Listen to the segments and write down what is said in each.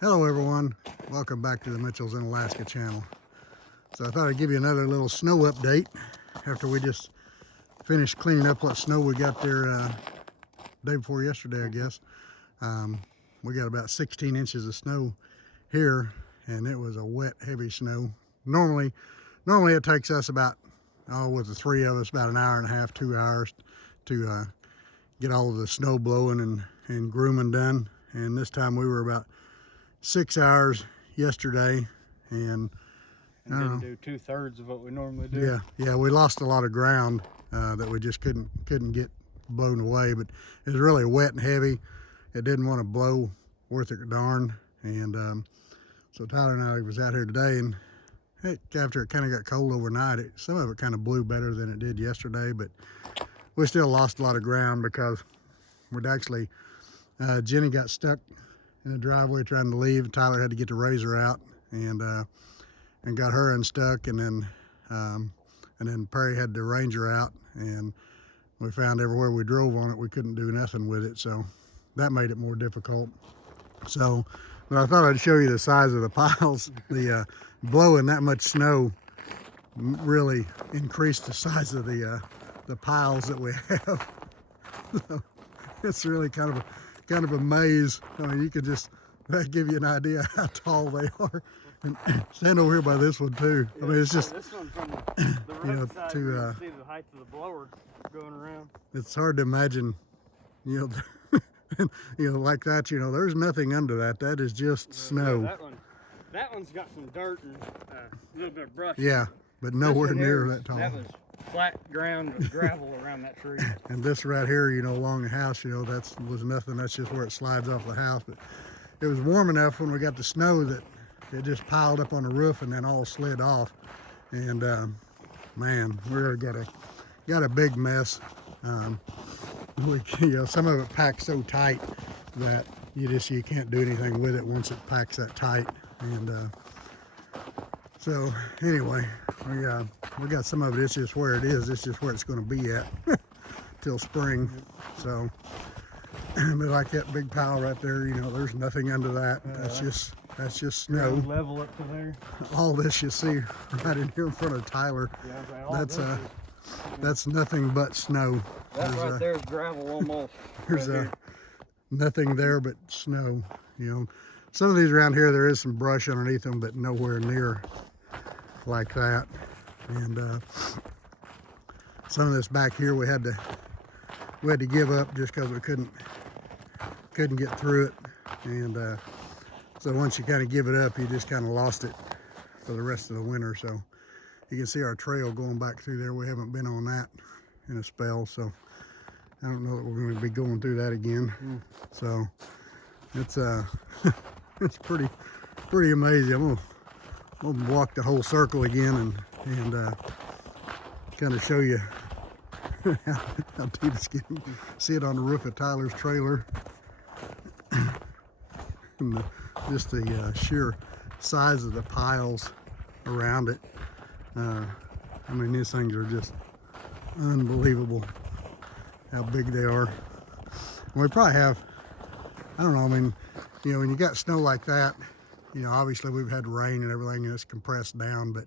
Hello everyone, welcome back to the Mitchells in Alaska channel. So I thought I'd give you another little snow update after we just finished cleaning up what snow we got there day before yesterday, I guess. We got about 16 inches of snow here, and it was a wet, heavy snow. Normally it takes us about, with the three of us, about an hour and a half, 2 hours to get all of the snow blowing and grooming done. And this time we were about 6 hours yesterday, and didn't do 2/3 of what we normally do. Yeah, we lost a lot of ground that we just couldn't get blown away. But it was really wet and heavy. It didn't want to blow worth a darn. And so Tyler and I was out here today, and after it kind of got cold overnight, some of it kind of blew better than it did yesterday. But we still lost a lot of ground because we'd actually Jenny got stuck in the driveway trying to leave. Tyler had to get the razor out and got her unstuck, and then Perry had the Ranger out, and we found everywhere we drove on it we couldn't do nothing with it, so that made it more difficult. So, but I thought I'd show you the size of the piles. The blowing that much snow really increased the size of the piles that we have. So it's really kind of a maze. I mean, you could just give you an idea how tall they are. And stand over here by this one too. Yeah, I mean, it's just, this one from the roadside, to you can see the height of the blower going around. It's hard to imagine, like that. There's nothing under that. That is just snow. Yeah, that one's got some dirt and a little bit of brush. Yeah, but nowhere near that tall. That was flat ground with gravel around that tree. And this right here, along the house, that was nothing. That's just where it slides off the house. But it was warm enough when we got the snow that it just piled up on the roof and then all slid off. And man, we got a big mess. Some of it packed so tight that you can't do anything with it once it packs that tight. And so anyway, we got some of it. It's just where it is. It's just where it's going to be at till spring. So, but like that big pile right there, there's nothing under that. That's just snow. Level up to there. All this you see right in here in front of Tyler. Yeah, that's nothing but snow. There's gravel almost. There's nothing there but snow. Some of these around here there is some brush underneath them, but nowhere near like that. And some of this back here we had to give up just because we couldn't get through it. And so once you kind of give it up, you just kind of lost it for the rest of the winter. So you can see our trail going back through there. We haven't been on that in a spell, so I don't know that we're going to be going through that again. So it's it's pretty amazing. I'm gonna walk the whole circle again and kind of show you how deep it's getting. See it on the roof of Tyler's trailer. And just the sheer size of the piles around it. I mean, these things are just unbelievable how big they are. And we probably have, I don't know, I mean, when you got snow like that, obviously we've had rain and everything and it's compressed down, but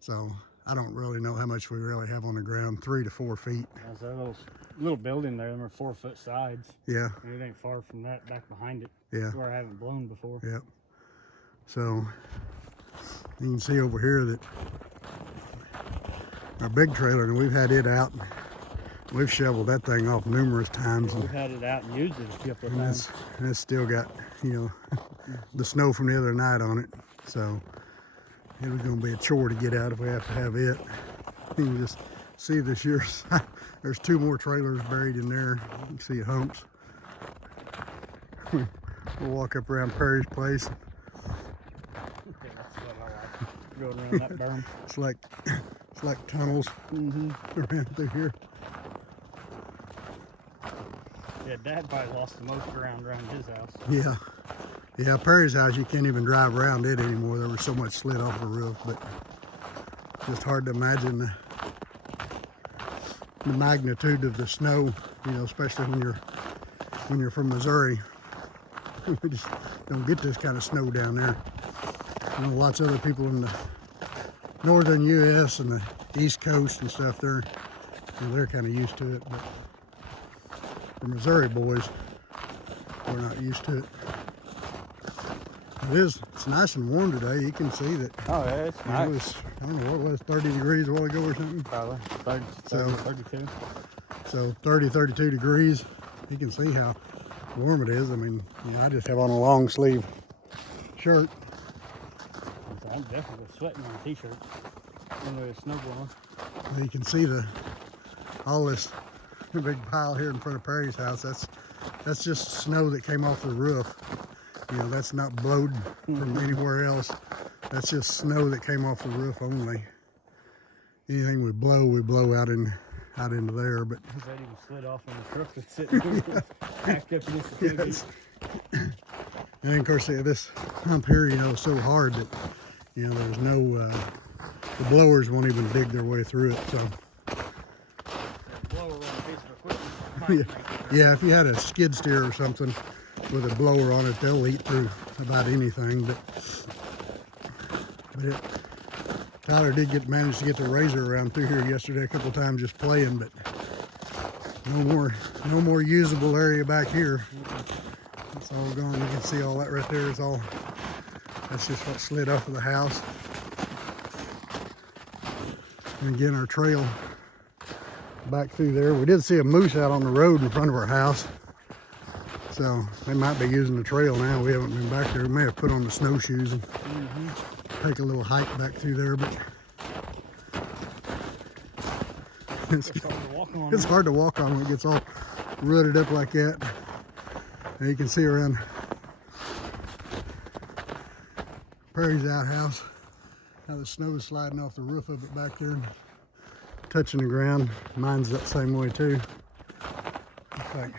so I don't really know how much we really have on the ground. 3 to 4 feet. There's that little building there. Them are 4-foot sides. Yeah. And it ain't far from that back behind it. Yeah. Where I haven't blown before. Yep. So you can see over here that our big trailer, and we've had it out. We've shoveled that thing off numerous times. We've had it out and used it a couple of times. And it's still got, the snow from the other night on it. So it was going to be a chore to get out if we have to have it. You can just see this year's, there's 2 more trailers buried in there. You can see humps. We'll walk up around Perry's place. Yeah, that's what I like. Going around that berm. It's like tunnels around through here. Yeah, Dad probably lost the most ground around his house. Yeah, Perry's house, you can't even drive around it anymore. There was so much slid off the roof, but just hard to imagine the magnitude of the snow, especially when you're from Missouri. We just don't get this kind of snow down there. I know lots of other people in the northern U.S. and the East Coast and stuff, they're kind of used to it, but for Missouri boys, we're not used to it. It's nice and warm today. You can see that. Oh yeah, it's nice. It was, I don't know what it was, 30 degrees a while ago or something. Probably 32. So 30, 32 degrees. You can see how warm it is. I mean, I just have on a long sleeve shirt. I'm definitely sweating on a t-shirt when there's snow blowing. You can see all this big pile here in front of Perry's house. That's just snow that came off the roof. That's not blowed from anywhere else. That's just snow that came off the roof only. Anything we blow out into there. But that even slid off on the truck that's sitting there, packed up against the tailgate. And then of course this hump here, is so hard that there's no the blowers won't even dig their way through it. So blower on a piece of equipment. yeah, if you had a skid steer or something with a blower on it, they'll eat through about anything. But Tyler did manage to get the razor around through here yesterday a couple of times just playing, but no more usable area back here. It's all gone. You can see all that right there is all. That's just what slid off of the house. And again, our trail back through there. We did see a moose out on the road in front of our house. So they might be using the trail now. We haven't been back there. We may have put on the snowshoes and take a little hike back through there, but it's hard to walk on when it gets all rutted up like that. And you can see around Perry's outhouse how the snow is sliding off the roof of it back there and touching the ground. Mine's that same way too. Looks like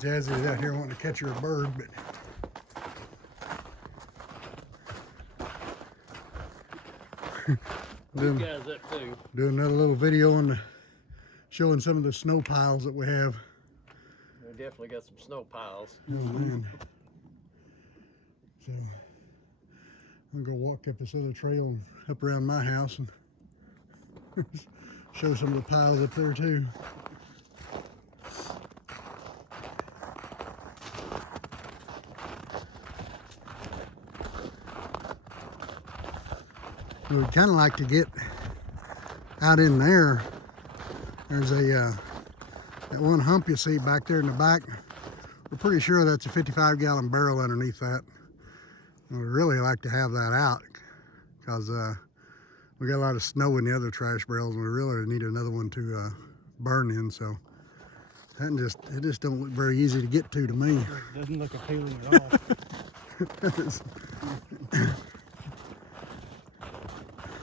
Jazzy's out here wanting to catch her a bird, but These guys up too. Doing another little video on showing some of the snow piles that we have. We definitely got some snow piles. Oh man. So I'm gonna go walk up this other trail and up around my house and show some of the piles up there too. We'd kind of like to get out in there. There's that one hump you see back there in the back. We're pretty sure that's a 55-gallon barrel underneath that. And we'd really like to have that out because we got a lot of snow in the other trash barrels and we really need another one to burn in. So it just don't look very easy to get to me. It doesn't look appealing at all.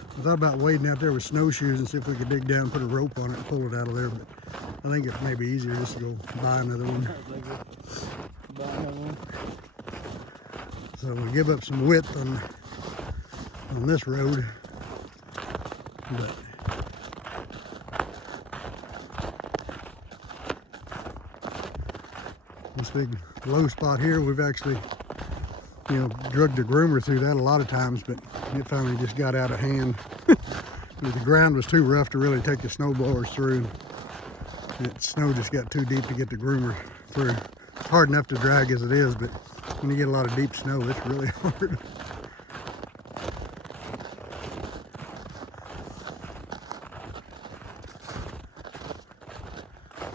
I thought about wading out there with snowshoes and see if we could dig down and put a rope on it and pull it out of there, but I think it may be easier just to go buy another one. So we give up some width on this road, but this big low spot here, we've actually drug the groomer through that a lot of times, but it finally just got out of hand. The ground was too rough to really take the snow blowers through. The snow just got too deep to get the groomer through. It's hard enough to drag as it is, but when you get a lot of deep snow, it's really hard.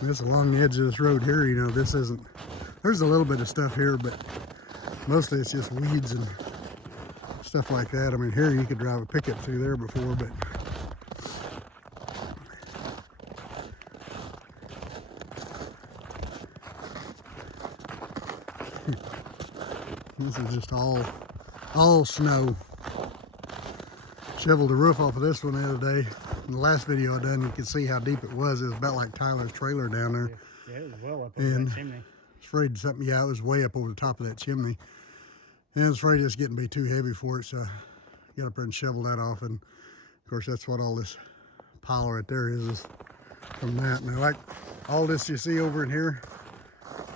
This along the edge of this road here, there's a little bit of stuff here, but mostly it's just weeds and stuff like that. I mean, here you could drive a pickup through there before, but this is just all snow. Shoveled the roof off of this one the other day. In the last video I done, you could see how deep it was. It was about like Tyler's trailer down there. Yeah, it was well up over that chimney. Afraid something, it was way up over the top of that chimney. And I was afraid it was getting to be too heavy for it, so I got up there and shoveled that off. And of course, that's what all this pile right there is from that. And like all this you see over in here,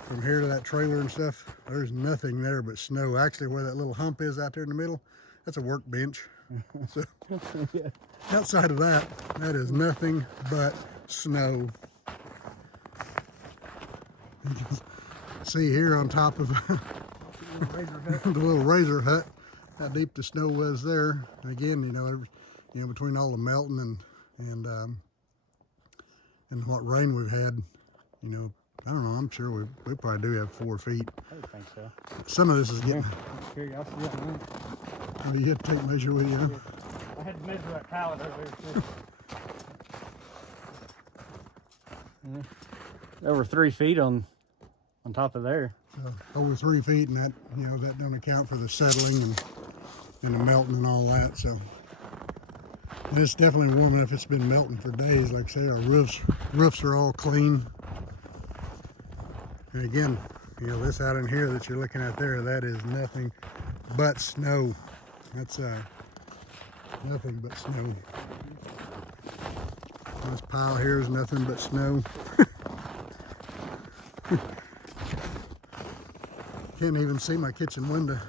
from here to that trailer and stuff, there's nothing there but snow. Actually, where that little hump is out there in the middle, that's a workbench. So Yeah. outside of that, that is nothing but snow. You can see here on top of the little razor hut how deep the snow was there. And again, between all the melting and what rain we've had, I don't know, I'm sure we probably do have 4 feet. I would think so. Some of this is getting, Curiosity on that. you have to take measure with you. I had to measure that pallet over there. Over 3 feet on top of there. So over 3 feet, and that that don't account for the settling and the melting and all that. So and it's definitely warm enough. It's been melting for days. Like I say, our roofs are all clean. And again, this out in here that you're looking at there, that is nothing but snow. That's nothing but snow. This pile here is nothing but snow. Can't even see my kitchen window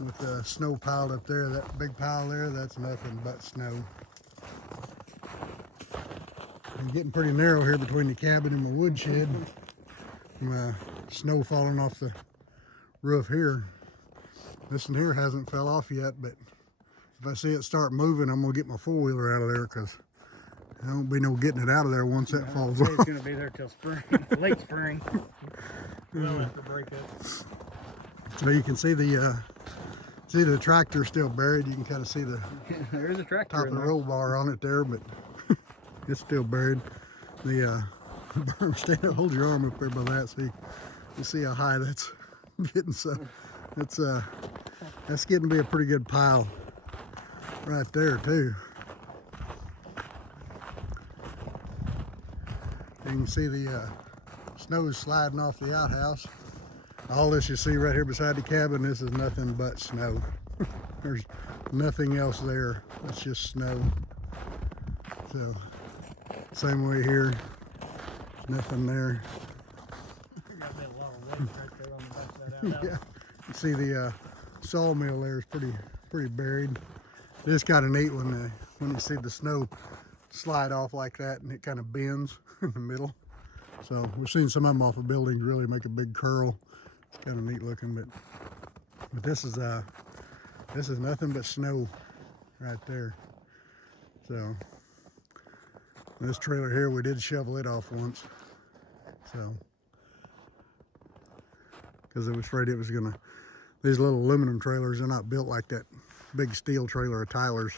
with the snow piled up there. That big pile there, that's nothing but snow. I'm getting pretty narrow here between the cabin and my woodshed. Snow falling off the roof here. This one here hasn't fell off yet, but if I see it start moving, I'm gonna get my 4-wheeler out of there, because there won't be no getting it out of there once that falls off. It's gonna be there till spring, late spring. Well after breakup. So you can see the tractor still buried. You can kind of see the There's a tractor top of the roll bar on it there, but it's still buried. The berm, stand up, hold your arm up there by that so you see how high that's getting. So that's getting to be a pretty good pile right there too. You can see the snow is sliding off the outhouse. All this you see right here beside the cabin, this is nothing but snow. There's nothing else there. It's just snow. So same way here, nothing there. Yeah, you see the sawmill there is pretty buried. It is kind of neat when you see the snow slide off like that and it kind of bends in the middle. So we've seen some of them off of buildings really make a big curl. It's kind of neat looking, but this is nothing but snow right there. So this trailer here, we did shovel it off once. So because I was afraid it was gonna. These little aluminum trailers are not built like that big steel trailer of Tyler's.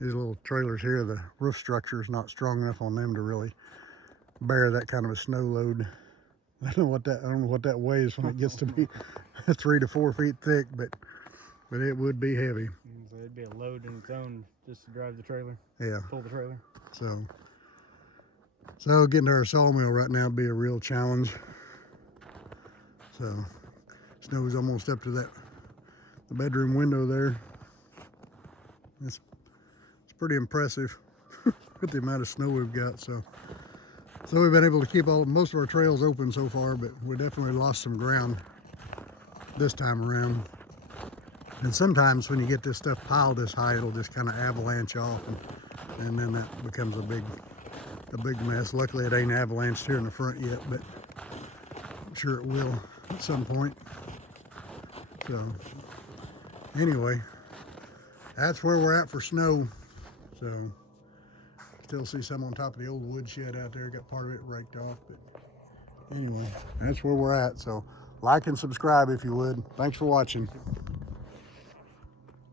These little trailers here, the roof structure is not strong enough on them to really bear that kind of a snow load. I don't know what that weighs when it gets to be 3 to 4 feet thick, but it would be heavy. So it'd be a load in its own just to drive the trailer. Yeah. Pull the trailer. So getting to our sawmill right now would be a real challenge. So snow is almost up to the bedroom window there. It's pretty impressive with the amount of snow we've got. So we've been able to keep most of our trails open so far, but we definitely lost some ground this time around. And sometimes when you get this stuff piled this high, it'll just kind of avalanche off, and then that becomes a big mess. Luckily it ain't avalanched here in the front yet, but I'm sure it will at some point. So anyway, that's where we're at for snow. So still see some on top of the old woodshed out there. Got part of it raked off, but anyway, that's where we're at. So like and subscribe if you would. Thanks for watching.